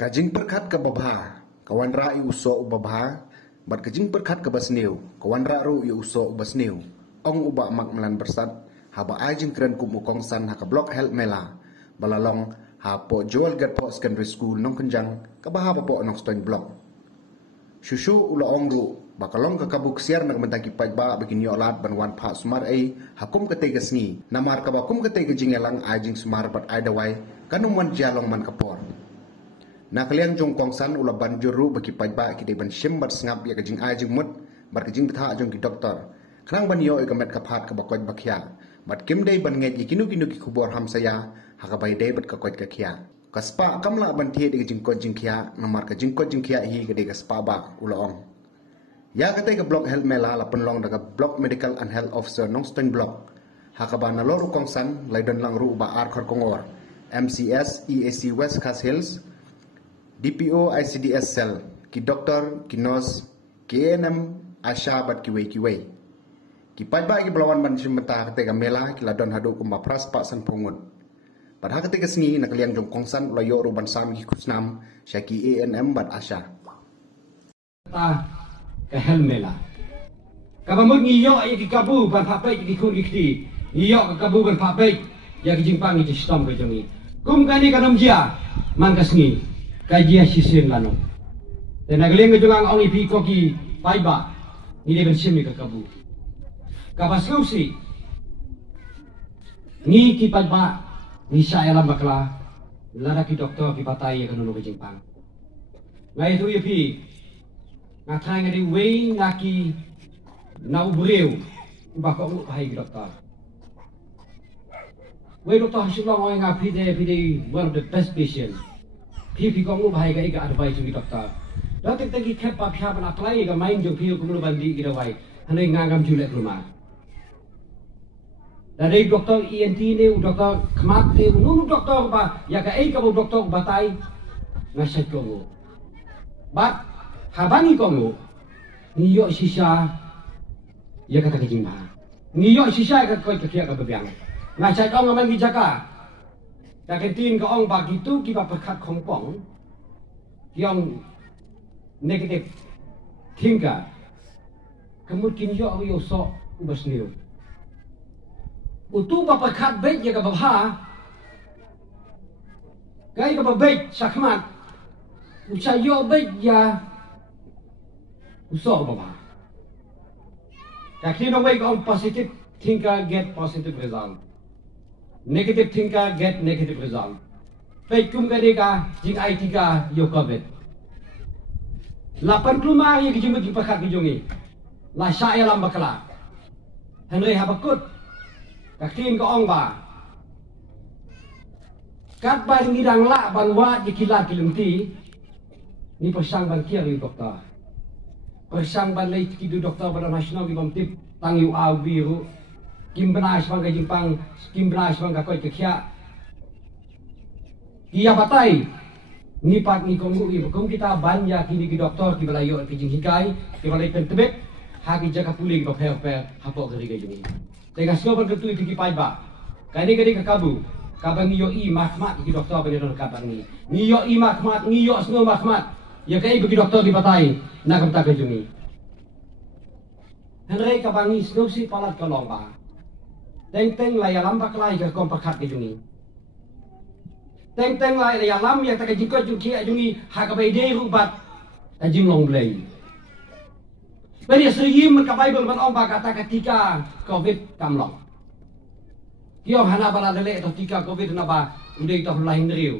Kajing perkat ke babha, kawan ra yu uso babha, bat kajing perkat ke basniu, kawan ra ru yu uso basniu. Ong uba mak melan bersat, haba ajing keren kum ukong san ha ka blok help mela. Balalong ha po Joel Gatpo Secondary School nong kenjang, kabaha po nong stone block. Shushu ula ong ru, bakalong ka kabuk siar nak mentaki pajba begini olat banwan pa sumar ai, hakum ketega sni, namar ka bakum ketega jingelang ajing sumar bat aidawai, kanung man jalong man kapor. Na kalian jong kongsan ula banjuru bagi pajba kita ban shim bat sngap ya kajing ajing mut bar kajing betha jong ki doktor klang ban yo ikamet kaphat ka bakoj bakhya bat kim dei ban nget ikinu ki khubor ham saya ha ka bai dei bat ka koj ka khya kaspa kamla ban the de kajing ko jing khya namar kajing ko jing khya hi ka de kaspa ba ula ong ya ka te ka block health mela la penlong daga block medical and health officer nong stone block ha ka ban na loru kongsan laidon lang ru ba ar khor kongor MCS EAC West Khas Hills DPO ICDS cell ki doktor ki nurse ki ANM asha bat ki wei ki pajba ki belawan ban simta ketega mela ki ladon hadu ku mapras pak san pungut padha ketega sngi nak liang jong kongsan ula yo ruban sam ki kusnam syaki ANM bat asha ta ka hel mela ka ba mut ngi yo ki kabu ban pa pe ki kun ki yo ka kabu ban pa pe ya ki jingpang ki stom ka jongi kum kani kanam jia man ka sngi kajian sisen lano. Dan nagaliang kejulang ang ipi ko ki paiba ni ben simi ka kabu. Kapas kausi ni ki paiba ni sa alam bakla lara ki doktor ki patay ka nuno ka jingpang. Ngai tu ipi ngatai ngadi wei ngaki na ubreu ba ko ngu pai ki doktor. Wei doktor hasilong ang ngapi de one of the best patients.พี่ก็งูบายกับอีกอัดไว้จุกิดอกตาแล้วแต่กี้แค่ปะพิอาบันอักไลกับไม่จงพี่ก็งูบันดีกิดเอาไว้ฮันเลยงานกำจุเล็กลงมาแต่ได้ด็อกเตอร์ ENT เนี่ยด็อกเตอร์ขมัดเนี่ยนู่นด็อกเตอร์บ่าอยากกับไอ้กับด็อกเตอร์บ่าตายงั้นใช่ก็งูบัดหาบ้านนี้ก็งูนี่ยอชิชาอยากกับตะกี้จริงบ่านี่ยอชิชากับคอยตะเคียกับแบบยังงั้นใช่ก็งูมันกิจการแต่กันตีนก็องบากิตุกิบะประคัดของป่องที่อง negative thinker ขมุดกินยอวิโยโซอุบสนิวอุตุบะประคัดเบ็ดยากับบะพาไกกับบะเบ็ดสักมัดอุชายอเบ็ดยาอุโซบะพาแต่ที่น้องเบ็ดก็อง positive thinker get positive result Negative thinker get negative result. Baik kum kadeka jing IT ka yo COVID. 80 yang kijung bagi pakat kijungi. La saya lam bakala. Henry habakut. Kakin ko ong ba. Kat ba ngidang la banwa dikila kilumti. Ni persang ban kia ri doktor. Persang ban lay kidu doktor pada nasional di bamtip tangiu awiru. Kimbenas bang kajing pang kimbenas bang kakoi kekia dia batai ni pat ni kongu ibu kita banja kini ki doktor ki balayo ki jing hikai ki balai pentebek hagi jaga puling ko pel hapok gari gajuni tega sio berketu ki paiba kani ka kabu kabang yo i mahmat ki doktor bani kabang ni yo i mahmat ni yo sno mahmat ya kai bagi doktor ki batai nak kata gajuni henry kabang ni sno si palat kalong ba Teng lai alam baklai ke kom pakat ke jungi. Teng lai alam yang tak jikot jungi jungi hak abai dei rubat ajim long blei. Bani serigim mengkapai belum ong kata ketika Covid kamlong. Kio hana bala dele atau ketika Covid napa udah itu lain riu.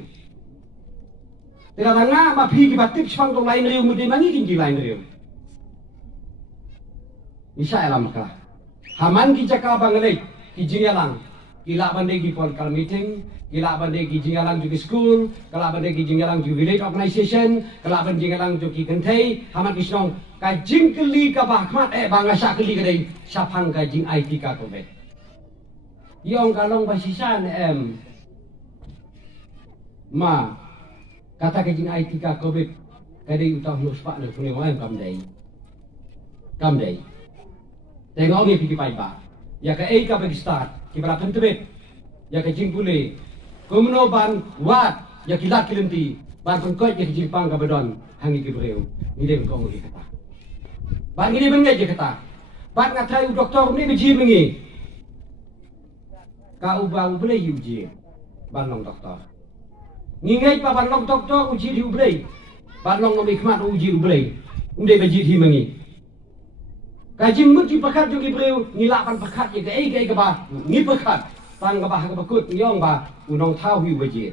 Tidak tengah ma pi kibatip sepang tong lain riu mudi mangi tinggi lain riu. Isa alam maklah. Haman ki jaka bangalek ki jingalang kila bande ki political meeting kila bande ki jingalang juga school kala bande ki jingalang juga village organization kala bande jingalang juga ki kentai hamat ki snong ka jingkeli ka bahmat bangga sakeli ka dei sapang ka jing IT ka kobe yong kalong basisan ma kata ka jing IT ka kobe ka dei utah no spa no kuni mo kam dei tengok ni pi pai ba ya ka ei ka bagi start ki bala pentebet ya ka jingpule kumno ban wat ya kilat kilenti ban pengkot je Jepang ka badon hangi ki breu ni dem kong ri kata ban ni ben je kata ban ngatai doktor ni beji mengi ka ubau ble uji ban long doktor ngingai pa ban long doktor uji di ble ban long mi khmat uji ble unde beji thi mengi ka jim mut di pakat jo ki breu ni la ban pakat je ka ba ni pakat ban ka ba ka bakut yong ba unong thau hu beji